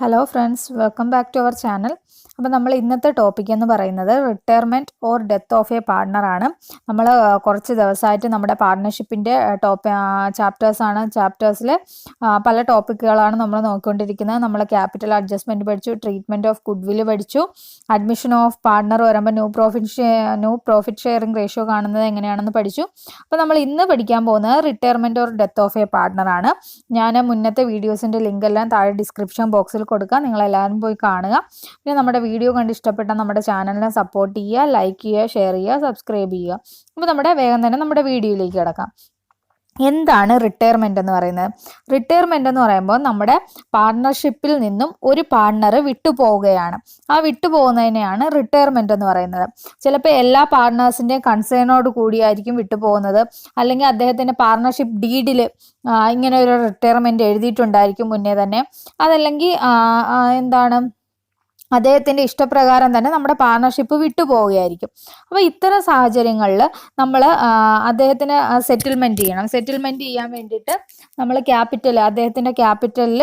Hello friends, welcome back to our channel. അപ്പോൾ നമ്മൾ ഇന്നത്തെ ടോപ്പിക് എന്ന് പറയുന്നത് retirement or death of a പാർട്ട്ണറാണ്. നമ്മൾ കുറച്ച് ദിവസമായിട്ട് നമ്മുടെ പാർട്ട്ണർഷിപ്പിൻ്റെ ചാപ്റ്റേഴ്സാണ്. ചാപ്റ്റേഴ്സിൽ പല ടോപ്പിക്കുകളാണ് നമ്മൾ നോക്കിക്കൊണ്ടിരിക്കുന്നത്. നമ്മൾ ക്യാപിറ്റൽ അഡ്ജസ്റ്റ്മെൻറ്റ് പഠിച്ചു, ട്രീറ്റ്മെൻറ്റ് ഓഫ് ഗുഡ് വില്ല് പഠിച്ചു, അഡ്മിഷൻ ഓഫ് പാർട്ട്ണർ വരുമ്പോൾ ന്യൂ പ്രോഫിറ്റ് ഷെയറിംഗ് റേഷ്യോ കാണുന്നത് എങ്ങനെയാണെന്ന് പഠിച്ചു. അപ്പോൾ നമ്മൾ ഇന്ന് പഠിക്കാൻ പോകുന്നത് retirement or death of a പാർട്ട്ണറാണ്. ഞാൻ മുന്നത്തെ വീഡിയോസിൻ്റെ ലിങ്ക് എല്ലാം താഴെ ഡിസ്ക്രിപ്ഷൻ ബോക്സിൽ കൊടുക്കുക. നിങ്ങളെല്ലാവരും പോയി കാണുക. പിന്നെ നമ്മുടെ വീഡിയോ കണ്ട് ഇഷ്ടപ്പെട്ട നമ്മുടെ ചാനലിനെ സപ്പോർട്ട് ചെയ്യുക, ലൈക്ക് ചെയ്യുക, ഷെയർ ചെയ്യുക, സബ്സ്ക്രൈബ് ചെയ്യുക. അപ്പോൾ വേഗം തന്നെ നമ്മുടെ വീഡിയോയിലേക്ക് കിടക്കാം. എന്താണ് റിട്ടയർമെൻറ്റ് എന്ന് പറയുന്നത്? റിട്ടയർമെൻറ്റ് എന്ന് പറയുമ്പോൾ നമ്മുടെ പാർട്ട്ണർഷിപ്പിൽ നിന്നും ഒരു പാർട്ട്ണർ വിട്ടുപോവുകയാണ്. ആ വിട്ടുപോകുന്നതിനെയാണ് റിട്ടയർമെൻറ്റ് എന്ന് പറയുന്നത്. ചിലപ്പോൾ എല്ലാ പാർട്ട്നേഴ്സിൻ്റെയും കൺസേണോട് കൂടിയായിരിക്കും വിട്ടുപോകുന്നത്. അല്ലെങ്കിൽ അദ്ദേഹത്തിൻ്റെ പാർട്ട്ണർഷിപ്പ് ഡീഡിൽ ഇങ്ങനെ ഒരു റിട്ടയർമെൻറ്റ് എഴുതിയിട്ടുണ്ടായിരിക്കും മുന്നേ തന്നെ. അതല്ലെങ്കിൽ അദ്ദേഹത്തിൻ്റെ ഇഷ്ടപ്രകാരം തന്നെ നമ്മുടെ പാർട്ണർഷിപ്പ് വിട്ടുപോവുകയായിരിക്കും. അപ്പോൾ ഇത്തരം സാഹചര്യങ്ങളിൽ നമ്മൾ അദ്ദേഹത്തിന് സെറ്റിൽമെൻറ്റ് ചെയ്യണം. സെറ്റിൽമെൻറ്റ് ചെയ്യാൻ വേണ്ടിയിട്ട് നമ്മൾ അദ്ദേഹത്തിൻ്റെ ക്യാപിറ്റലിൽ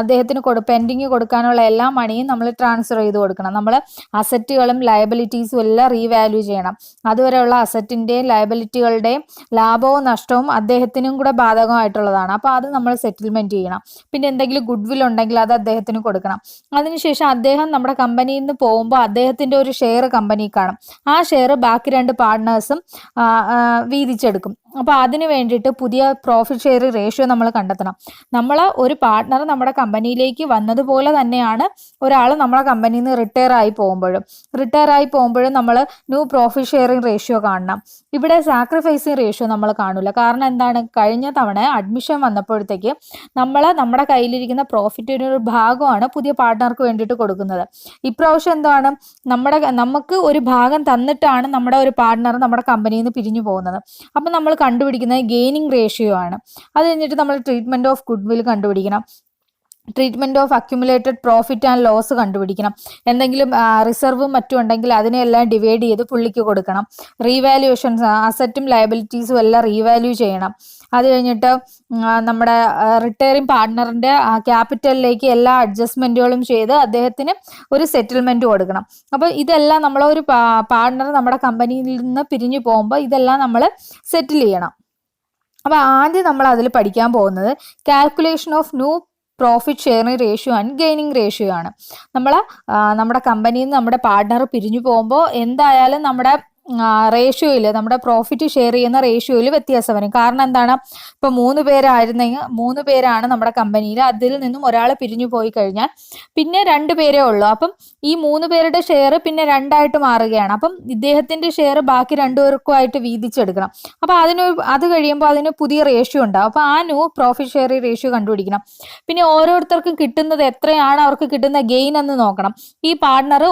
അദ്ദേഹത്തിന് പെൻഡിങ് കൊടുക്കാനുള്ള എല്ലാ മണിയും നമ്മൾ ട്രാൻസ്ഫർ ചെയ്ത് കൊടുക്കണം. നമ്മൾ അസറ്റുകളും ലയബിലിറ്റീസും എല്ലാം റീവാല്യൂ ചെയ്യണം. അതുവരെയുള്ള അസറ്റിൻ്റെയും ലയബിലിറ്റികളുടെയും ലാഭവും നഷ്ടവും അദ്ദേഹത്തിനും കൂടെ ബാധകമായിട്ടുള്ളതാണ്. അപ്പോൾ അത് നമ്മൾ സെറ്റിൽമെൻറ്റ് ചെയ്യണം. പിന്നെ എന്തെങ്കിലും ഗുഡ് വിൽ ഉണ്ടെങ്കിൽ അത് അദ്ദേഹത്തിന് കൊടുക്കണം. അതിനുശേഷം അദ്ദേഹം നമ്മുടെ കമ്പനിയിൽ നിന്ന് പോകുമ്പോൾ അദ്ദേഹത്തിൻ്റെ ഒരു ഷെയർ കമ്പനി കാണും. ആ ഷെയർ ബാക്കി രണ്ട് പാർട്ട്നേഴ്സും വീതിച്ചെടുക്കും. അപ്പോൾ അതിന് വേണ്ടിയിട്ട് പുതിയ പ്രോഫിറ്റ് ഷെയർ റേഷ്യോ നമ്മൾ കണ്ടെത്തണം. ഒരു പാർട്ട്ണർ നമ്മുടെ കമ്പനിയിലേക്ക് വന്നതുപോലെ തന്നെയാണ് ഒരാൾ നമ്മുടെ കമ്പനിയിൽ നിന്ന് റിട്ടയർ ആയി പോകുമ്പോഴും നമ്മൾ ന്യൂ പ്രോഫിറ്റ് ഷെയറിംഗ് റേഷ്യോ കാണണം. ഇവിടെ സാക്രിഫൈസിങ് റേഷ്യോ നമ്മൾ കാണില്ല. കാരണം എന്താണ്? കഴിഞ്ഞ തവണ അഡ്മിഷൻ വന്നപ്പോഴത്തേക്ക് നമ്മുടെ കയ്യിലിരിക്കുന്ന പ്രോഫിറ്റിൻ്റെ ഒരു ഭാഗമാണ് പുതിയ പാർട്ട്ണർക്ക് വേണ്ടിയിട്ട് കൊടുക്കുന്നത്. ഇപ്രാവശ്യം എന്താണ്? നമുക്ക് ഒരു ഭാഗം തന്നിട്ടാണ് നമ്മുടെ ഒരു പാർട്ട്ണർ നമ്മുടെ കമ്പനിയിൽ നിന്ന് പിരിഞ്ഞു പോകുന്നത്. അപ്പം നമ്മൾ കണ്ടുപിടിക്കുന്നത് ഗെയിനിങ് റേഷ്യോ ആണ്. അത് കഴിഞ്ഞിട്ട് നമ്മൾ ട്രീറ്റ്മെൻറ്റ് ഓഫ് ഗുഡ് വിൽ കണ്ടുപിടിക്കണം. Treatment of accumulated profit and loss കണ്ടുപിടിക്കണം. എന്തെങ്കിലും റിസർവും മറ്റും ഉണ്ടെങ്കിൽ അതിനെല്ലാം ഡിവൈഡ് ചെയ്ത് പുള്ളിക്ക് കൊടുക്കണം. റീവാല്യുവേഷൻസ്, അസറ്റും ലയബിലിറ്റീസും എല്ലാം റീവാല്യൂ ചെയ്യണം. അത് കഴിഞ്ഞിട്ട് നമ്മുടെ റിട്ടയറിംഗ് പാർട്ട്ണറിൻ്റെ ക്യാപിറ്റലിലേക്ക് എല്ലാ അഡ്ജസ്റ്റ്മെൻറ്റുകളും ചെയ്ത് അദ്ദേഹത്തിന് ഒരു സെറ്റിൽമെൻറ്റ് കൊടുക്കണം. അപ്പോൾ ഇതെല്ലാം നമ്മളൊരു പാർട്ട്ണർ നമ്മുടെ കമ്പനിയിൽ നിന്ന് പിരിഞ്ഞു പോകുമ്പോൾ ഇതെല്ലാം നമ്മൾ സെറ്റിൽ ചെയ്യണം. അപ്പോൾ ആദ്യം നമ്മൾ അതിൽ പഠിക്കാൻ പോകുന്നത് calculation of new profit sharing ratio and gaining ratio ആണ്. നമ്മുടെ കമ്പനിയിൽ നിന്ന് നമ്മുടെ പാർട്ട്ണർ പിരിഞ്ഞു പോകുമ്പോൾ എന്തായാലും നമ്മുടെ റേഷ്യോയിൽ, നമ്മുടെ പ്രോഫിറ്റ് ഷെയർ ചെയ്യുന്ന റേഷ്യോയിൽ വ്യത്യാസം വരും. കാരണം എന്താണ്? ഇപ്പോൾ 3 പേരാണ് നമ്മുടെ കമ്പനിയിൽ. അതിൽ നിന്നും ഒരാൾ പിരിഞ്ഞു പോയി കഴിഞ്ഞാൽ പിന്നെ 2 പേരേ ഉള്ളൂ. അപ്പം ഈ 3 പേരുടെ ഷെയർ പിന്നെ 2ആയിട്ട് മാറുകയാണ്. അപ്പം ഇദ്ദേഹത്തിൻ്റെ ഷെയർ ബാക്കി 2 പേർക്കുമായിട്ട് വീതിച്ചെടുക്കണം. അപ്പോൾ അത് കഴിയുമ്പോൾ അതിന് പുതിയ റേഷ്യോ ഉണ്ടാവും. അപ്പോൾ ആ ന്യൂ പ്രോഫിറ്റ് ഷെയർ റേഷ്യോ കണ്ടുപിടിക്കണം. പിന്നെ ഓരോരുത്തർക്കും കിട്ടുന്നത് എത്രയാണ് അവർക്ക് കിട്ടുന്ന ഗെയിൻ എന്ന് നോക്കണം. ഈ പാർട്ട്ണർ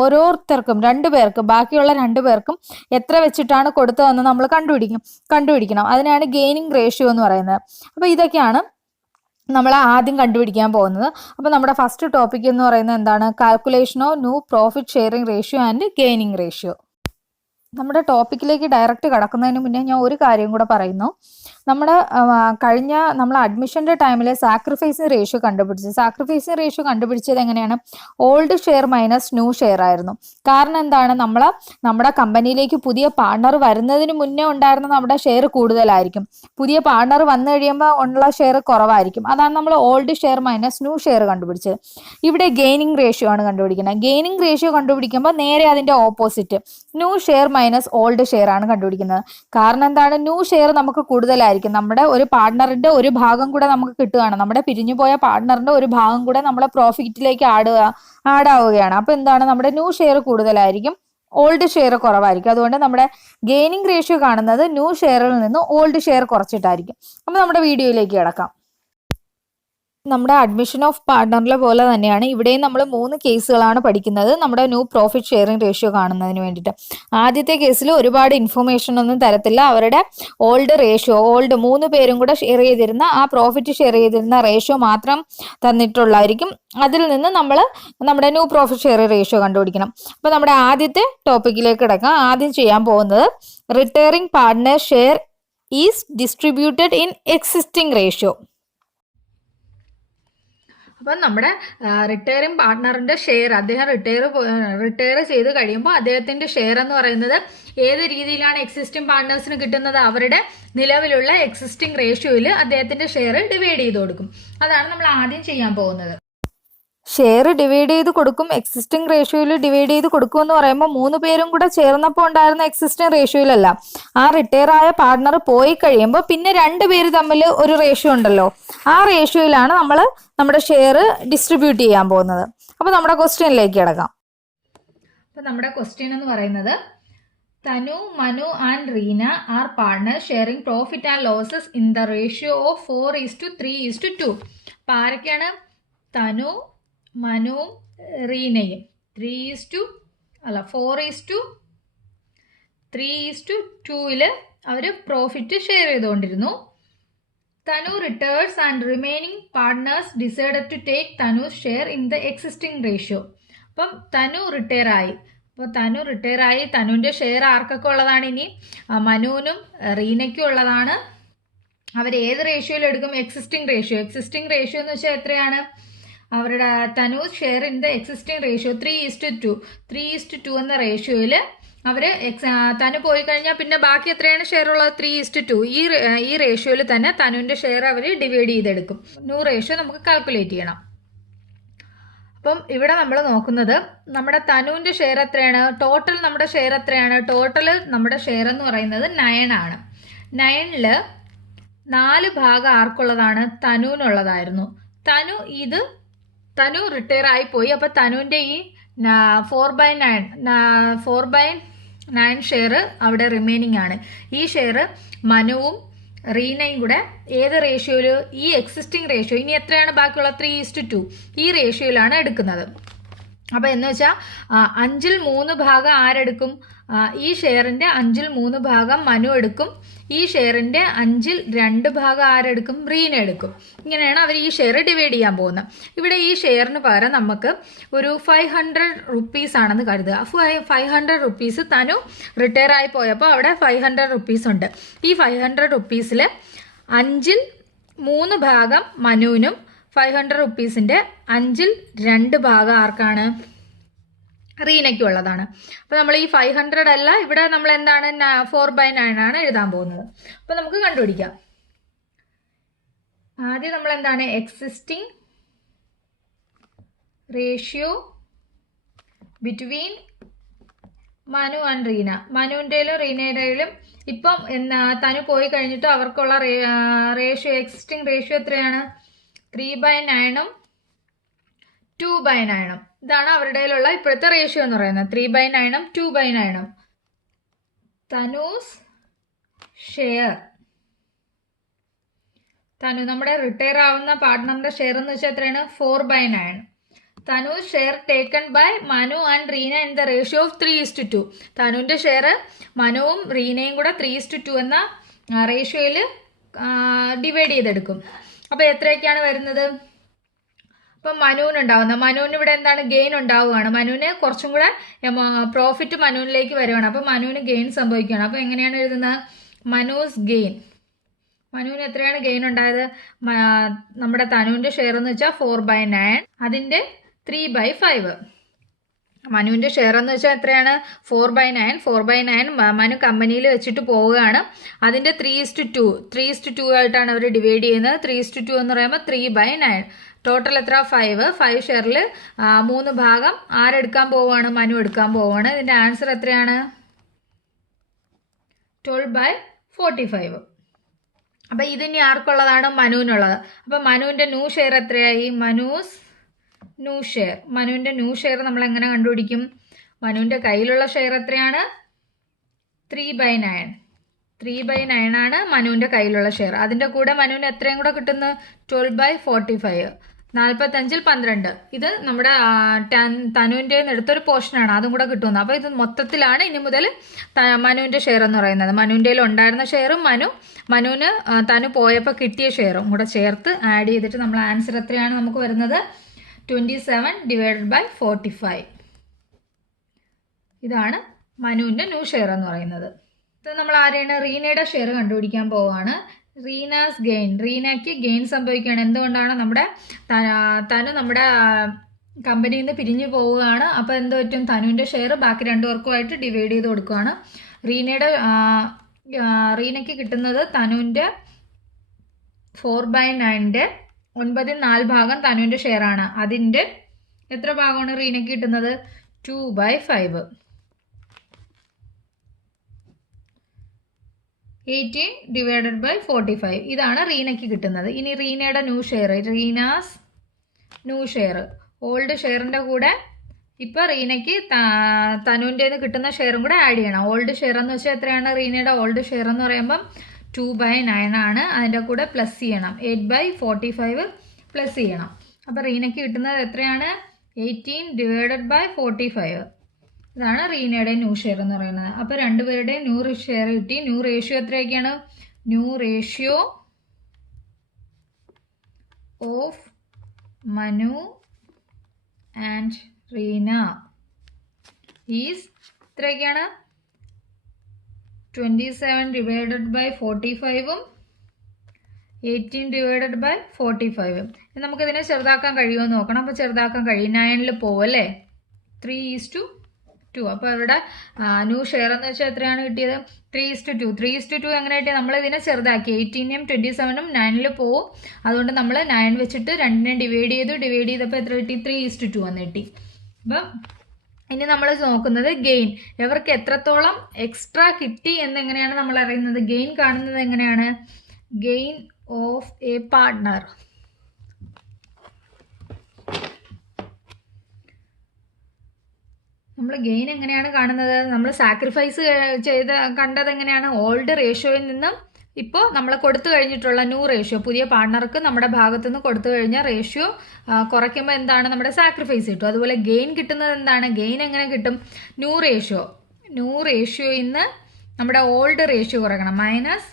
ഓരോരുത്തർക്കും 2 പേർക്ക്, ബാക്കിയുള്ള 2 പേർക്കും എത്ര വെച്ചിട്ടാണ് കൊടുത്തതെന്ന് നമ്മൾ കണ്ടുപിടിക്കണം. അതിനാണ് ഗെയിനിങ് റേഷ്യോ എന്ന് പറയുന്നത്. അപ്പോൾ ഇതൊക്കെയാണ് നമ്മൾ ആദ്യം കണ്ടുപിടിക്കാൻ പോകുന്നത്. അപ്പോൾ നമ്മുടെ ഫസ്റ്റ് ടോപ്പിക് എന്ന് പറയുന്നത് എന്താണ്? Calculation of new profit sharing ratio and gaining ratio. നമ്മുടെ ടോപ്പിക്കിലേക്ക് ഡയറക്റ്റ് കടക്കുന്നതിന് മുന്നേ ഞാൻ ഒരു കാര്യം കൂടെ പറയുന്നു. നമ്മൾ അഡ്മിഷൻ്റെ ടൈമിൽ സാക്രിഫൈസിങ് റേഷ്യോ കണ്ടുപിടിച്ചത് എങ്ങനെയാണ്? Old share minus new share ആയിരുന്നു. കാരണം എന്താണ്? നമ്മുടെ കമ്പനിയിലേക്ക് പുതിയ പാർട്ണർ വരുന്നതിന് മുന്നേ ഉണ്ടായിരുന്ന നമ്മുടെ ഷെയർ കൂടുതലായിരിക്കും. പുതിയ പാർട്ണർ വന്നു കഴിയുമ്പോൾ ഉള്ള ഷെയർ കുറവായിരിക്കും. അതാണ് നമ്മൾ old share minus new share കണ്ടുപിടിച്ചത്. ഇവിടെ ഗെയിനിങ് റേഷ്യോ ആണ് കണ്ടുപിടിക്കുന്നത്. ഗെയിനിങ് റേഷ്യോ കണ്ടുപിടിക്കുമ്പോൾ നേരെ അതിൻ്റെ opposite, new share minus old share ആണ് കണ്ടുപിടിക്കുന്നത്. കാരണം എന്താണ്? ന്യൂ ഷെയർ നമുക്ക് കൂടുതലായിരിക്കും. നമ്മുടെ ഒരു പാർട്ട്ണറിന്റെ ഒരു ഭാഗം കൂടെ നമുക്ക് കിട്ടുകയാണ്. നമ്മുടെ പിരിഞ്ഞുപോയ പാർട്ട്ണറിന്റെ ഒരു ഭാഗം കൂടെ നമ്മളെ പ്രോഫിറ്റിലേക്ക് ആഡ് ആവുകയാണ്. അപ്പോൾ എന്താണ്? നമ്മുടെ ന്യൂ ഷെയർ കൂടുതലായിരിക്കും, ഓൾഡ് ഷെയർ കുറവായിരിക്കും. അതുകൊണ്ട് നമ്മുടെ ഗെയിനിങ് റേഷ്യോ കാണുന്നത് ന്യൂ ഷെയറിൽ നിന്ന് ഓൾഡ് ഷെയർ കുറച്ചിട്ടായിരിക്കും. അപ്പോൾ നമ്മുടെ വീഡിയോയിലേക്ക് കിടക്കാം. നമ്മുടെ അഡ്മിഷൻ ഓഫ് പാർട്ട്ണറിലെ പോലെ തന്നെയാണ് ഇവിടെയും നമ്മൾ 3 കേസുകളാണ് പഠിക്കുന്നത് നമ്മുടെ ന്യൂ പ്രോഫിറ്റ് ഷെയറിംഗ് റേഷ്യോ കാണുന്നതിന് വേണ്ടിയിട്ട്. ആദ്യത്തെ കേസിൽ ഒരുപാട് ഇൻഫർമേഷൻ ഒന്നും തരത്തില്ല. അവരുടെ ഓൾഡ് 3 പേരും കൂടെ ഷെയർ ചെയ്തിരുന്ന ആ പ്രോഫിറ്റ് ഷെയർ ചെയ്തിരുന്ന റേഷ്യോ മാത്രം തന്നിട്ടുള്ളായിരിക്കും. അതിൽ നിന്ന് നമ്മൾ നമ്മുടെ ന്യൂ പ്രോഫിറ്റ് ഷെയറിംഗ് റേഷ്യോ കണ്ടുപിടിക്കണം. അപ്പോൾ നമ്മുടെ ആദ്യത്തെ ടോപ്പിക്കിലേക്ക് കിടക്കാം. ആദ്യം ചെയ്യാൻ പോകുന്നത് retiring partner share is distributed in existing ratio. അപ്പം നമ്മുടെ റിട്ടയറിംഗ് പാർട്ട്ണറിന്റെ ഷെയർ, അദ്ദേഹം റിട്ടയർ ചെയ്ത് കഴിയുമ്പോൾ അദ്ദേഹത്തിന്റെ ഷെയർ എന്ന് പറയുന്നത് ഏത് രീതിയിലാണ് എക്സിസ്റ്റിംഗ് പാർട്ട്നേഴ്സിന് കിട്ടുന്നത്? അവരുടെ നിലവിലുള്ള എക്സിസ്റ്റിംഗ് റേഷ്യോയിൽ അദ്ദേഹത്തിന്റെ ഷെയർ ഡിവൈഡ് ചെയ്ത് കൊടുക്കും. അതാണ് നമ്മൾ ആദ്യം ചെയ്യാൻ പോകുന്നത്. ഷെയർ ഡിവൈഡ് ചെയ്ത് കൊടുക്കും, എക്സിസ്റ്റിംഗ് റേഷ്യോയിൽ ഡിവൈഡ് ചെയ്ത് കൊടുക്കും എന്ന് പറയുമ്പോൾ 3 പേരും കൂടെ ചേർന്നപ്പോൾ ഉണ്ടായിരുന്ന എക്സിസ്റ്റിംഗ് റേഷ്യോയിലല്ല. ആ റിട്ടയർ ആയ പാർട്ട്ണർ പോയി കഴിയുമ്പോൾ പിന്നെ 2 പേര് തമ്മിൽ ഒരു റേഷ്യോ ഉണ്ടല്ലോ, ആ റേഷ്യോയിലാണ് നമ്മൾ നമ്മുടെ ഷെയർ ഡിസ്ട്രിബ്യൂട്ട് ചെയ്യാൻ പോകുന്നത്. അപ്പോൾ നമ്മുടെ ക്വസ്റ്റ്യനിലേക്ക് കിടക്കാം. അപ്പോൾ നമ്മുടെ ക്വസ്റ്റ്യൻ എന്ന് പറയുന്നത്, Tanu, Manu and Reena are partner sharing profit and losses in the ratio of 4:3:2. അപ്പോൾ ആരൊക്കെയാണ്? തനു, മനുവും റീനയും 4:3:2 അവർ പ്രോഫിറ്റ് ഷെയർ ചെയ്തുകൊണ്ടിരുന്നു. Tanu retires and remaining partners decided to take Tanu's share in the existing ratio. അപ്പം തനു റിട്ടയർ ആയി. അപ്പോൾ തനു റിട്ടയർ ആയി, തനുവിൻ്റെ ഷെയർ ആർക്കൊക്കെ ഉള്ളതാണ്? ഇനി മനുവിനും റീനയ്ക്കും ഉള്ളതാണ്. അവർ ഏത് റേഷ്യോയിൽ എടുക്കും? Existing ratio. എക്സിസ്റ്റിംഗ് റേഷ്യോ എന്ന് വെച്ചാൽ എത്രയാണ്? അവരുടെ Tanu's share in the existing ratio 3:2 എന്ന റേഷ്യോയിൽ അവർ തനു പോയി കഴിഞ്ഞാൽ പിന്നെ ബാക്കി എത്രയാണ് ഷെയർ ഉള്ളത്? 3:2. ഈ റേഷ്യോയിൽ തന്നെ തനുവിൻ്റെ ഷെയർ അവർ ഡിവൈഡ് ചെയ്തെടുക്കും. റേഷ്യോ നമുക്ക് കാൽക്കുലേറ്റ് ചെയ്യണം. അപ്പം ഇവിടെ നമ്മൾ നോക്കുന്നത് നമ്മുടെ തനുവിൻ്റെ ഷെയർ എത്രയാണ്? ടോട്ടൽ നമ്മുടെ ഷെയർ എത്രയാണ്? ടോട്ടൽ നമ്മുടെ ഷെയർ എന്ന് പറയുന്നത് 9 ആണ്. 9ൽ 4 ഭാഗം ആർക്കുള്ളതാണ്? തനുവിനുള്ളതായിരുന്നു. തനു റിട്ടയർ ആയിപ്പോയി. അപ്പോൾ തനുവിൻ്റെ ഈ 4/9 ഷെയർ അവിടെ റിമൈനിങ് ആണ്. ഈ ഷെയർ മനുവും റീനയും കൂടെ ഏത് റേഷ്യോയിൽ? ഈ എക്സിസ്റ്റിംഗ് റേഷ്യോ. ഇനി എത്രയാണ് ബാക്കിയുള്ള? 3:2 ഈ റേഷ്യോയിലാണ് എടുക്കുന്നത്. അപ്പോൾ എന്ന് വെച്ചാൽ 5ൽ 3 ഭാഗം ആരെടുക്കും? ഈ ഷെയറിൻ്റെ 5ൽ 3 ഭാഗം മനു എടുക്കും. ഈ ഷെയറിൻ്റെ 5ൽ 2 ഭാഗം ആരെടുക്കും? റീന എടുക്കും. ഇങ്ങനെയാണ് അവർ ഈ ഷെയർ ഡിവൈഡ് ചെയ്യാൻ പോകുന്നത്. ഇവിടെ ഈ ഷെയറിന് പകരം നമുക്ക് ഒരു 500 റുപ്പീസ് ആണെന്ന് കരുതുക. 500 റുപ്പീസ് തനു റിട്ടയർ ആയി പോയപ്പോൾ അവിടെ 500 റുപ്പീസ് ഉണ്ട്. ഈ 500 റുപ്പീസിൽ 5ൽ 3 ഭാഗം മനുവിനും 500 റുപ്പീസിൻ്റെ 5ൽ 2 ഭാഗം ആർക്കാണ്? റീനയ്ക്കും ഉള്ളതാണ്. അപ്പോൾ നമ്മൾ ഈ 500 അല്ല, ഇവിടെ നമ്മൾ എന്താണ് 4/9 ആണ് എഴുതാൻ പോകുന്നത്. അപ്പോൾ നമുക്ക് കണ്ടുപിടിക്കാം. ആദ്യം നമ്മൾ എന്താണ്? Existing ratio between Manu and Reena. മനുവിൻ്റെയിലും റീനയുടെയിലും ഇപ്പം തനു പോയി കഴിഞ്ഞിട്ട് അവർക്കുള്ള റേഷ്യോ, എക്സിസ്റ്റിംഗ് റേഷ്യോ എത്രയാണ്? 3/9ഉം 2/9ഉം. ഇതാണ് അവരുടെയിലുള്ള ഇപ്പോഴത്തെ റേഷ്യോ എന്ന് പറയുന്നത്. 3/9ഉം 2/9ഉം. തനൂസ് ഷെയർ, തനു നമ്മുടെ റിട്ടയർ ആവുന്ന പാർട്ട്ണറിന്റെ ഷെയർ എന്ന് വെച്ചാൽ എത്രയാണ്? 4/9. Tanu's share taken by Manu and Reena in the ratio of 3:2. തനുവിന്റെ ഷെയർ മനുവും റീനയും കൂടെ 3:2 എന്ന റേഷ്യോയിൽ ഡിവൈഡ് ചെയ്തെടുക്കും. അപ്പോൾ എത്രയൊക്കെയാണ് വരുന്നത്? അപ്പം മനുവിന് ഇവിടെ എന്താണ്? ഗെയിൻ ഉണ്ടാവുകയാണ്. മനുവിന് കുറച്ചും കൂടെ പ്രോഫിറ്റ് മനുവിലേക്ക് വരുവാണ്. അപ്പം മനുവിന് ഗെയിൻ സംഭവിക്കുകയാണ്. അപ്പം എങ്ങനെയാണ് എഴുതുന്നത്? മനൂസ് ഗെയിൻ. മനുവിന് എത്രയാണ് ഗെയിൻ ഉണ്ടായത്? നമ്മുടെ തനുവിൻ്റെ ഷെയർ എന്ന് വെച്ചാൽ 4/9, അതിൻ്റെ 3/5. മനുവിൻ്റെ ഷെയർ എന്ന് വെച്ചാൽ എത്രയാണ്? 4/9 മനു കമ്പനിയിൽ വെച്ചിട്ട് പോവുകയാണ്. അതിൻ്റെ 3:2 ആയിട്ടാണ് അവർ ഡിവൈഡ് ചെയ്യുന്നത്. 3:2 എന്ന് പറയുമ്പോൾ 3/9. ടോട്ടൽ എത്ര? 5 ഷെയറിൽ 3 ഭാഗം ആരെടുക്കാൻ പോവുകയാണ്? മനു എടുക്കാൻ പോവുകയാണ്. ഇതിൻ്റെ ആൻസർ എത്രയാണ്? 12/45. അപ്പം ഇതിനി ആർക്കുള്ളതാണ്? മനുവിനുള്ളത്. അപ്പം മനുവിൻ്റെ ന്യൂ ഷെയർ എത്രയായി? മനുവിൻ്റെ ന്യൂ ഷെയർ നമ്മൾ എങ്ങനെ കണ്ടുപിടിക്കും? മനുവിൻ്റെ കയ്യിലുള്ള ഷെയർ എത്രയാണ്? 3/9. 3/9 ആണ് മനുവിൻ്റെ കയ്യിലുള്ള ഷെയർ. അതിൻ്റെ കൂടെ മനുവിന് എത്രയും കൂടെ കിട്ടുന്നു? 12/45. 45ൽ 12. ഇത് നമ്മുടെ തനുവിൻ്റെ എടുത്തൊരു പോർഷനാണ്, അതും കൂടെ കിട്ടുന്നത്. അപ്പോൾ ഇത് മൊത്തത്തിലാണ് ഇനി മുതൽ മനുവിൻ്റെ ഷെയർ എന്ന് പറയുന്നത്. മനുവിൻ്റെ ഉണ്ടായിരുന്ന ഷെയറും മനുവിന് തനു പോയപ്പോൾ കിട്ടിയ ഷെയറും കൂടെ ചേർത്ത് ആഡ് ചെയ്തിട്ട് നമ്മൾ ആൻസർ എത്രയാണ് നമുക്ക് വരുന്നത്? 27/45. ഇതാണ് മനുവിൻ്റെ ന്യൂ ഷെയർ എന്ന് പറയുന്നത്. ഇത് നമ്മൾ ആരെയാണ്? റീനയുടെ ഷെയർ കണ്ടുപിടിക്കാൻ പോവുകയാണ്. റീനാസ് ഗെയിൻ, റീനയ്ക്ക് ഗെയിൻ സംഭവിക്കുകയാണ്. എന്തുകൊണ്ടാണ്? നമ്മുടെ തനു നമ്മുടെ കമ്പനിയിൽ നിന്ന് പിരിഞ്ഞു പോവുകയാണ്. അപ്പോൾ എന്ത് പറ്റും? തനുവിൻ്റെ ഷെയർ ബാക്കി രണ്ടുപേർക്കുമായിട്ട് ഡിവൈഡ് ചെയ്ത് കൊടുക്കുകയാണ്. റീനയ്ക്ക് കിട്ടുന്നത് തനുവിൻ്റെ 4/9 9/4 ഭാഗം തനുവിൻ്റെ ഷെയർ ആണ്. അതിൻ്റെ എത്ര ഭാഗമാണ് റീനയ്ക്ക് കിട്ടുന്നത്? 2/5. 18/45 ഇതാണ് റീനയ്ക്ക് കിട്ടുന്നത്. ഇനി റീനയുടെ new share, Reena's new share, old ഷെയറിൻ്റെ കൂടെ ഇപ്പോൾ റീനയ്ക്ക് തനുവിൻ്റെ കിട്ടുന്ന ഷെയറും കൂടെ ആഡ് ചെയ്യണം. ഓൾഡ് ഷെയർ എന്ന് വെച്ചാൽ എത്രയാണ്? റീനയുടെ ഓൾഡ് ഷെയർ എന്ന് പറയുമ്പം 2/9 ആണ്. അതിൻ്റെ കൂടെ പ്ലസ് ചെയ്യണം, 8/45 പ്ലസ് ചെയ്യണം. അപ്പോൾ റീനയ്ക്ക് കിട്ടുന്നത് എത്രയാണ്? 18/45. ഇതാണ് റീനയുടെ ന്യൂ ഷെയർ എന്ന് പറയുന്നത്. അപ്പോൾ രണ്ടുപേരുടെയും ന്യൂ ഷെയർ കിട്ടി. ന്യൂ റേഷ്യോ എത്രയൊക്കെയാണ്? New ratio of Manu and Reena is എത്രയൊക്കെയാണ്? 27/45 18/45. നമുക്കിതിനെ ചെറുതാക്കാൻ കഴിയുമോ എന്ന് നോക്കണം. അപ്പോൾ ചെറുതാക്കാൻ കഴിയും. 9 പോവും അല്ലേ? 3:2. അപ്പോൾ ഇവിടെ ന്യൂ ഷെയർ എന്ന് വെച്ചാൽ എത്രയാണ് കിട്ടിയത്? 3:2. 3:2 എങ്ങനെ കിട്ടിയത്? നമ്മളിതിനെ ചെറുതാക്കി. 18ഉം 27ഉം 9 പോവും. അതുകൊണ്ട് നമ്മൾ 9 വെച്ചിട്ട് 2നെ ഡിവൈഡ് ചെയ്തപ്പോൾ എത്ര കിട്ടി? 3:2 എന്ന് കിട്ടി. അപ്പം ഇനി നമ്മൾ നോക്കുന്നത് ഗെയിൻ, ഇവർക്ക് എത്രത്തോളം എക്സ്ട്രാ കിട്ടി എന്നെങ്ങനെയാണ് നമ്മൾ അറിയുന്നത്? ഗെയിൻ കാണുന്നത് എങ്ങനെയാണ്? Gain of A partner. നമ്മൾ ഗെയിൻ എങ്ങനെയാണ് കാണുന്നത്? നമ്മൾ സാക്രിഫൈസ് കണ്ടത് എങ്ങനെയാണ്? ഓൾഡ് റേഷ്യോയിൽ നിന്നും ഇപ്പോൾ നമ്മൾ കൊടുത്തു കഴിഞ്ഞിട്ടുള്ള ന്യൂ റേഷ്യോ, പുതിയ പാർട്ട്ണർക്ക് നമ്മുടെ ഭാഗത്തു നിന്ന് കൊടുത്തു കഴിഞ്ഞ റേഷ്യോ കുറയ്ക്കുമ്പോൾ എന്താണ്? നമ്മുടെ സാക്രിഫൈസ് കിട്ടും. അതുപോലെ ഗെയിൻ കിട്ടുന്നത് എന്താണ്? ഗെയിൻ എങ്ങനെ കിട്ടും? ന്യൂ റേഷ്യോയിൽ നിന്ന് നമ്മുടെ ഓൾഡ് റേഷ്യോ കുറയ്ക്കണം. മൈനസ്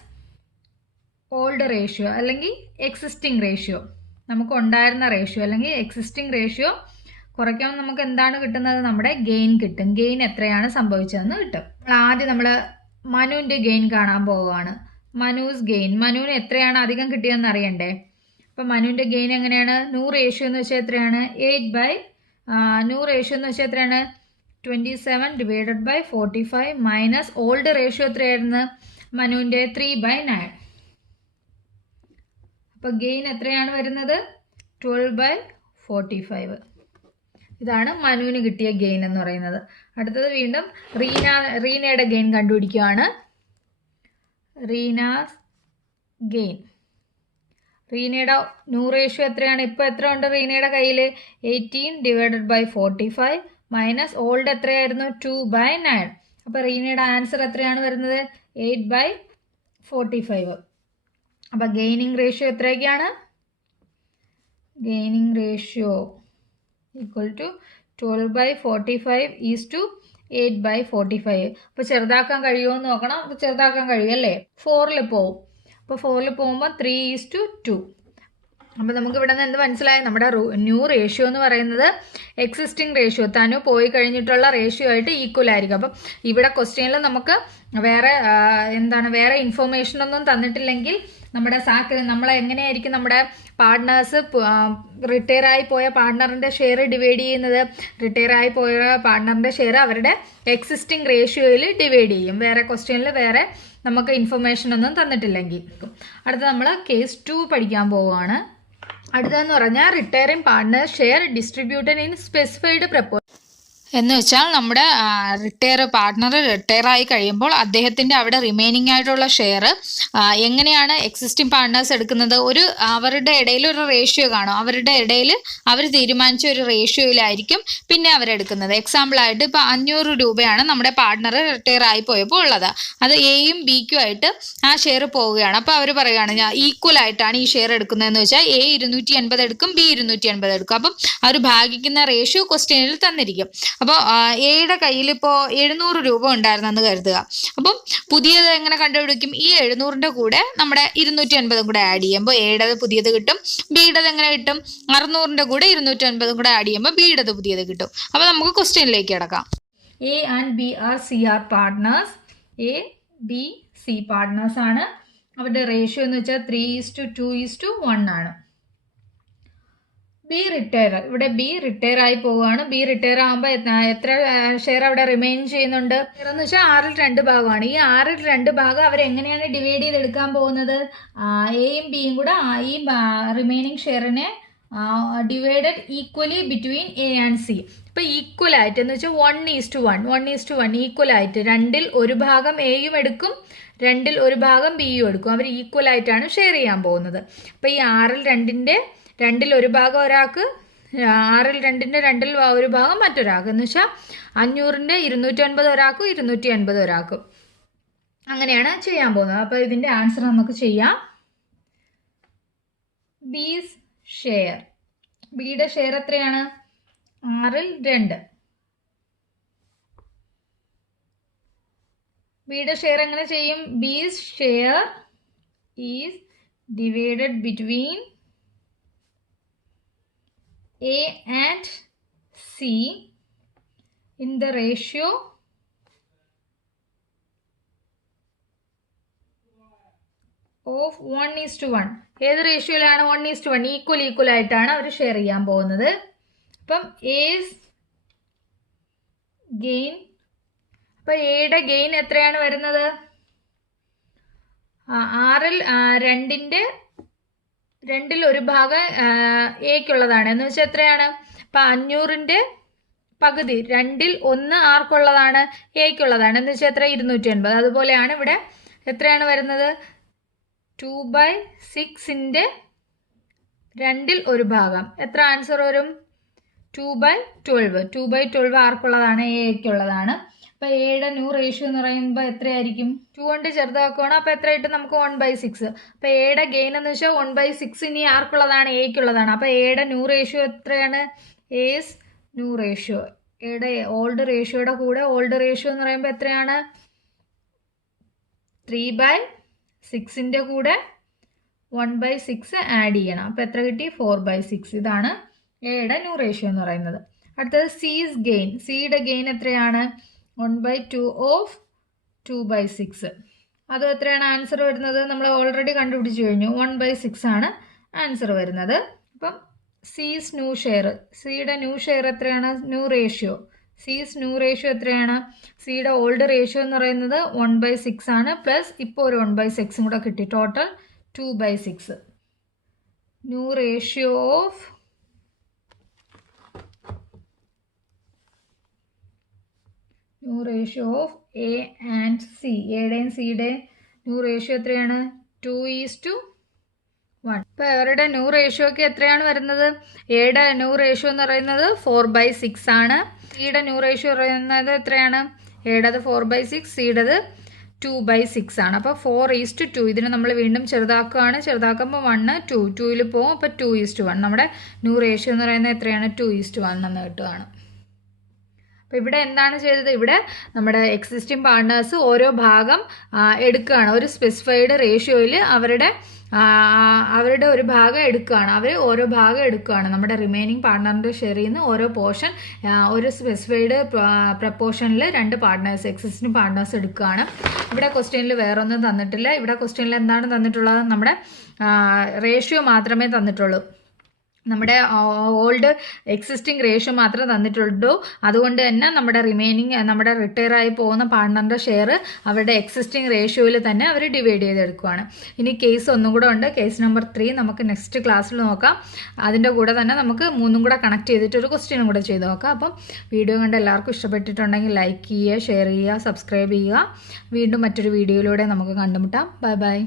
ഓൾഡ് റേഷ്യോ അല്ലെങ്കിൽ എക്സിസ്റ്റിംഗ് റേഷ്യോ, നമുക്ക് ഉണ്ടായിരുന്ന റേഷ്യോ അല്ലെങ്കിൽ എക്സിസ്റ്റിംഗ് റേഷ്യോ കുറയ്ക്കുമ്പോൾ നമുക്ക് എന്താണ് കിട്ടുന്നത്? നമ്മുടെ ഗെയിൻ കിട്ടും. ഗെയിൻ എത്രയാണ് സംഭവിച്ചതെന്ന് കിട്ടും. ആദ്യം നമ്മൾ മനുവിൻ്റെ ഗെയിൻ കാണാൻ പോവുകയാണ്. മനൂസ് ഗെയിൻ, മനുവിന് എത്രയാണ് അധികം കിട്ടിയതെന്ന് അറിയണ്ടേ? അപ്പം മനുവിൻ്റെ ഗെയിൻ എങ്ങനെയാണ്? ന്യൂ റേഷ്യോ എന്ന് വെച്ചാൽ എത്രയാണ്? 27/45 മൈനസ് ഓൾഡ് റേഷ്യോ എത്രയായിരുന്നു? മനുവിൻ്റെ 3/9. അപ്പോൾ ഗെയിൻ എത്രയാണ് വരുന്നത്? 12/45. ഇതാണ് മനുവിന് കിട്ടിയ ഗെയിൻ എന്ന് പറയുന്നത്. അടുത്തത് വീണ്ടും റീനയുടെ ഗെയിൻ കണ്ടുപിടിക്കുകയാണ്. റീനാസ് ഗെയിൻ, റീനയുടെ ന്യൂ റേഷ്യോ എത്രയാണ്? ഇപ്പോൾ എത്ര ഉണ്ട് റീനയുടെ കയ്യിൽ? 18/45 മൈനസ് ഓൾഡ് എത്രയായിരുന്നു? 2/9. അപ്പോൾ റീനയുടെ ആൻസർ എത്രയാണ് വരുന്നത്? 8/45. അപ്പോൾ ഗെയിനിങ് റേഷ്യോ എത്രയൊക്കെയാണ്? Gaining ratio equal to 12/45 8/45. അപ്പോൾ ചെറുതാക്കാൻ കഴിയുമോ എന്ന് നോക്കണം. അപ്പോൾ ചെറുതാക്കാൻ കഴിയും അല്ലേ? 4 പോവും. അപ്പോൾ 4 പോകുമ്പോൾ 3:2. അപ്പോൾ നമുക്ക് ഇവിടെ നിന്ന് എന്ത് മനസ്സിലായി? നമ്മുടെ ന്യൂ റേഷ്യോ എന്ന് പറയുന്നത് എക്സിസ്റ്റിംഗ് റേഷ്യോ, തനു പോയി കഴിഞ്ഞിട്ടുള്ള റേഷ്യോ ആയിട്ട് ഈക്വൽ ആയിരിക്കും. അപ്പം ഇവിടെ ക്വസ്റ്റ്യനിൽ നമുക്ക് വേറെ ഇൻഫോർമേഷൻ ഒന്നും തന്നിട്ടില്ലെങ്കിൽ നമ്മൾ എങ്ങനെയായിരിക്കും നമ്മുടെ പാർട്ട്നേഴ്സ് റിട്ടയർ ആയി പോയ പാർട്ട്ണറിൻ്റെ ഷെയർ ഡിവൈഡ് ചെയ്യുന്നത്? റിട്ടയർ ആയി പോയ പാർട്ട്ണറിൻ്റെ ഷെയർ അവരുടെ എക്സിസ്റ്റിംഗ് റേഷ്യോയിൽ ഡിവൈഡ് ചെയ്യും. വേറെ ക്വസ്റ്റ്യനിൽ വേറെ നമുക്ക് ഇൻഫർമേഷൻ ഒന്നും തന്നിട്ടില്ലെങ്കിൽ. അടുത്ത നമ്മൾ കേസ് 2 പഠിക്കാൻ പോവുകയാണ്. അടുത്തതെന്ന് പറഞ്ഞാൽ retiring partner share distributed in specified proportion. എന്ന് വെച്ചാൽ നമ്മുടെ പാർട്ട്ണർ റിട്ടയർ ആയി കഴിയുമ്പോൾ അദ്ദേഹത്തിൻ്റെ അവിടെ റിമൈനിങ് ആയിട്ടുള്ള ഷെയർ എങ്ങനെയാണ് എക്സിസ്റ്റിംഗ് പാർട്ട്നേഴ്സ് എടുക്കുന്നത്? അവരുടെ ഇടയിൽ ഒരു റേഷ്യോ കാണും. അവരുടെ ഇടയിൽ അവർ തീരുമാനിച്ച ഒരു റേഷ്യോയിലായിരിക്കും പിന്നെ അവരെടുക്കുന്നത്. എക്സാമ്പിളായിട്ട് ഇപ്പോൾ 500 രൂപയാണ് നമ്മുടെ പാർട്ട്ണർ റിട്ടയർ ആയി പോയപ്പോൾ ഉള്ളത്. അത് എയും ബിക്കും ആയിട്ട് ആ ഷെയർ പോവുകയാണ്. അപ്പോൾ അവർ പറയുകയാണ് ഈക്വൽ ആയിട്ടാണ് ഈ ഷെയർ എടുക്കുന്നതെന്ന് വെച്ചാൽ എ 280 എടുക്കും, ബി 280 എടുക്കും. അപ്പം അവർ ഭാഗിക്കുന്ന റേഷ്യോ ക്വസ്റ്റ്യനിൽ തന്നിരിക്കും. അപ്പോൾ എയുടെ കയ്യിൽ ഇപ്പോൾ 700 രൂപ ഉണ്ടായിരുന്നെന്ന് കരുതുക. അപ്പം പുതിയത് എങ്ങനെ കണ്ടുപിടിക്കും? ഈ 700ൻ്റെ കൂടെ നമ്മുടെ 280 കൂടെ ആഡ് ചെയ്യുമ്പോൾ എയുടേത് പുതിയത് കിട്ടും. ബിയുടേത് എങ്ങനെ കിട്ടും? 600ൻ്റെ കൂടെ 280 കൂടെ ആഡ് ചെയ്യുമ്പോൾ ബിയുടേത് പുതിയത് കിട്ടും. അപ്പോൾ നമുക്ക് ക്വസ്റ്റ്യനിലേക്ക് കിടക്കാം. A and B R C R partners. A B C partners ആണ്. അവരുടെ റേഷ്യോ എന്ന് വെച്ചാൽ 3:2:1 ആണ്. ബി റിട്ടയർ, ഇവിടെ ബി റിട്ടയർ ആയി പോവുകയാണ്. ബി റിട്ടയർ ആകുമ്പോൾ എത്ര ഷെയർ അവിടെ റിമെയിൻ ചെയ്യുന്നുണ്ട് എന്ന് വെച്ചാൽ 6/2 ഭാഗമാണ്. ഈ 6/2 ഭാഗം അവരെങ്ങനെയാണ് ഡിവൈഡ് ചെയ്തെടുക്കാൻ പോകുന്നത്? എയും ബിയും കൂടെ ഈ റിമൈനിങ് ഷെയറിനെ divided equally between A and C. ഇപ്പൊ ഈക്വൽ ആയിട്ട് എന്ന് വെച്ചാൽ 1:1 ഈക്വൽ ആയിട്ട് 2/1 ഭാഗം എയും എടുക്കും, 2/1 ഭാഗം ബിയും എടുക്കും. അവർ ഈക്വൽ ആയിട്ടാണ് ഷെയർ ചെയ്യാൻ പോകുന്നത്. അപ്പൊ ഈ 6/2 ഭാഗം ഒരാൾക്ക്, 6/2 ഭാഗം മറ്റൊരാൾക്ക് എന്ന് വെച്ചാൽ 500 250 ഒരാൾക്കും 250 ഒരാൾക്കും. അങ്ങനെയാണ് ചെയ്യാൻ പോകുന്നത്. അപ്പോൾ ഇതിന്റെ ആൻസർ നമുക്ക് ചെയ്യാം. ബീസ് ഷെയർ, ബിയുടെ ഷെയർ എത്രയാണ്? 6/2. ബിയുടെ ഷെയർ എങ്ങനെ ചെയ്യും? B's share is divided between A and C in the ratio of 1:1. ഏത് റേഷ്യോയിലാണ്? 1:1. ഈക്വൽ ആയിട്ടാണ് അവർ ഷെയർ ചെയ്യാൻ പോകുന്നത്. അപ്പം എസ് ഗെയിൻ, അപ്പൊ എയുടെ ഗെയിൻ എത്രയാണ് വരുന്നത്? 2/2 ഭാഗം എക്കുള്ളതാണ് എന്ന് വെച്ചാൽ എത്രയാണ്? അപ്പൊ 500 പകുതി 2/1 ആർക്കുള്ളതാണ്? എക്കുള്ളതാണ് എന്ന് വെച്ചാൽ എത്ര? 250. അതുപോലെയാണ് ഇവിടെ എത്രയാണ് വരുന്നത്? 2/6 2/1 ഭാഗം എത്ര ആൻസർ വരും? 2/12. 2/12 ആർക്കുള്ളതാണ്? എക്കുള്ളതാണ്. അപ്പൊ എയുടെ ന്യൂ റേഷ്യോ എന്ന് പറയുമ്പോൾ എത്രയായിരിക്കും? 2 കൊണ്ട് ചെറുതാക്കുകയാണ്. അപ്പൊ എത്ര കിട്ടും നമുക്ക്? 1/6. അപ്പൊ എയുടെ ഗെയിൻ എന്ന് വെച്ചാൽ 1/6 ഇനി ആർക്കുള്ളതാണ്? എക്കുള്ളതാണ്. അപ്പൊ എയുടെ ന്യൂ റേഷ്യോ എത്രയാണ്? S new ratio. എയുടെ ഓൾഡ് റേഷ്യോയുടെ കൂടെ ഓൾഡ് റേഷ്യോ എന്ന് പറയുമ്പോൾ എത്രയാണ്? 3/6 കൂടെ 1/6 ആഡ് ചെയ്യണം. അപ്പൊ എത്ര കിട്ടി? 4/6. ഇതാണ് എയുടെ ന്യൂ റേഷ്യോ എന്ന് പറയുന്നത്. അടുത്തത് സീസ് ഗെയിൻ. സിയുടെ ഗെയിൻ എത്രയാണ്? 1/2 ഓഫ് 2/6. അത് എത്രയാണ് ആൻസർ വരുന്നത്? നമ്മൾ ഓൾറെഡി കണ്ടുപിടിച്ച് കഴിഞ്ഞു. 1/6 ആണ് ആൻസർ വരുന്നത്. അപ്പം സീസ് ന്യൂ ഷെയർ, സിയുടെ ന്യൂ ഷെയർ എത്രയാണ്? New ratio. സീസ് ന്യൂ റേഷ്യോ എത്രയാണ്? സിയുടെ ഓൾഡ് റേഷ്യോ എന്ന് പറയുന്നത് 1/6 ആണ്. പ്ലസ് ഇപ്പോൾ ഒരു 1/6 കൂടെ കിട്ടി. Total 2/6. New ratio of A and C. എയുടെയും സിയുടെ ന്യൂ റേഷ്യോ എത്രയാണ്? 2:1. ഇപ്പൊ അവരുടെ ന്യൂ റേഷ്യോക്ക് എത്രയാണ് വരുന്നത്? എയുടെ ന്യൂ റേഷ്യോ എന്ന് പറയുന്നത് 4/6 ആണ്. സിയുടെ ന്യൂ റേഷ്യോ പറയുന്നത് എത്രയാണ്? എയുടേത് 4/6, സിയുടേത് 2/6 ആണ്. അപ്പോൾ 4:2. ഇതിന് നമ്മൾ വീണ്ടും ചെറുതാക്കുകയാണ്. ചെറുതാക്കുമ്പോൾ 1 2 2ൽ പോകും. അപ്പോൾ 2:1. നമ്മുടെ ന്യൂ റേഷ്യോ എന്ന് പറയുന്നത് എത്രയാണ്? 2:1 എന്ന് കിട്ടുകയാണ്. അപ്പോൾ ഇവിടെ എന്താണ് ചെയ്തത്? ഇവിടെ നമ്മുടെ എക്സിസ്റ്റിംഗ് പാർട്ട്നേഴ്സ് ഓരോ ഭാഗം എടുക്കുകയാണ്. ഒരു സ്പെസിഫൈഡ് റേഷ്യോയിൽ അവരുടെ ഒരു ഭാഗം എടുക്കുകയാണ്. അവർ ഓരോ ഭാഗം എടുക്കുകയാണ്. നമ്മുടെ റിമൈനിങ് പാർട്ട്ണറിൻ്റെ ഷെയറിൽ നിന്ന് ഓരോ പോർഷൻ ഒരു സ്പെസിഫൈഡ് പ്രപ്പോർഷനിൽ 2 പാർട്ട്നേഴ്സ് എക്സിസ്റ്റിംഗ് പാർട്ട്നേഴ്സ് എടുക്കുകയാണ്. ഇവിടെ ക്വസ്റ്റ്യനിൽ വേറൊന്നും തന്നിട്ടില്ല. ഇവിടെ ക്വസ്റ്റ്യനിൽ എന്താണ് തന്നിട്ടുള്ളത്? നമ്മുടെ റേഷ്യോ മാത്രമേ തന്നിട്ടുള്ളൂ. നമ്മുടെ ഓൾഡ് എക്സിസ്റ്റിംഗ് റേഷ്യോ മാത്രമേ തന്നിട്ടുള്ളൂ. അതുകൊണ്ട് തന്നെ നമ്മുടെ നമ്മുടെ റിട്ടയർ ആയി പോകുന്ന പാർട്ട്ണറിൻ്റെ ഷെയർ അവരുടെ എക്സിസ്റ്റിംഗ് റേഷ്യോയിൽ തന്നെ അവർ ഡിവൈഡ് ചെയ്തെടുക്കുകയാണ്. ഇനി കേസ് ഒന്നും കൂടെ ഉണ്ട്. കേസ് നമ്പർ 3 നമുക്ക് നെക്സ്റ്റ് ക്ലാസ്സിൽ നോക്കാം. അതിൻ്റെ കൂടെ തന്നെ നമുക്ക് 3 കൂടെ കണക്ട് ചെയ്തിട്ട് ഒരു ക്വസ്റ്റ്യനും കൂടെ ചെയ്ത് നോക്കാം. അപ്പം വീഡിയോ കണ്ട് എല്ലാവർക്കും ഇഷ്ടപ്പെട്ടിട്ടുണ്ടെങ്കിൽ ലൈക്ക് ചെയ്യുക, ഷെയർ ചെയ്യുക, സബ്സ്ക്രൈബ് ചെയ്യുക. വീണ്ടും മറ്റൊരു വീഡിയോയിലൂടെ നമുക്ക് കണ്ടുമുട്ടാം. Bye bye.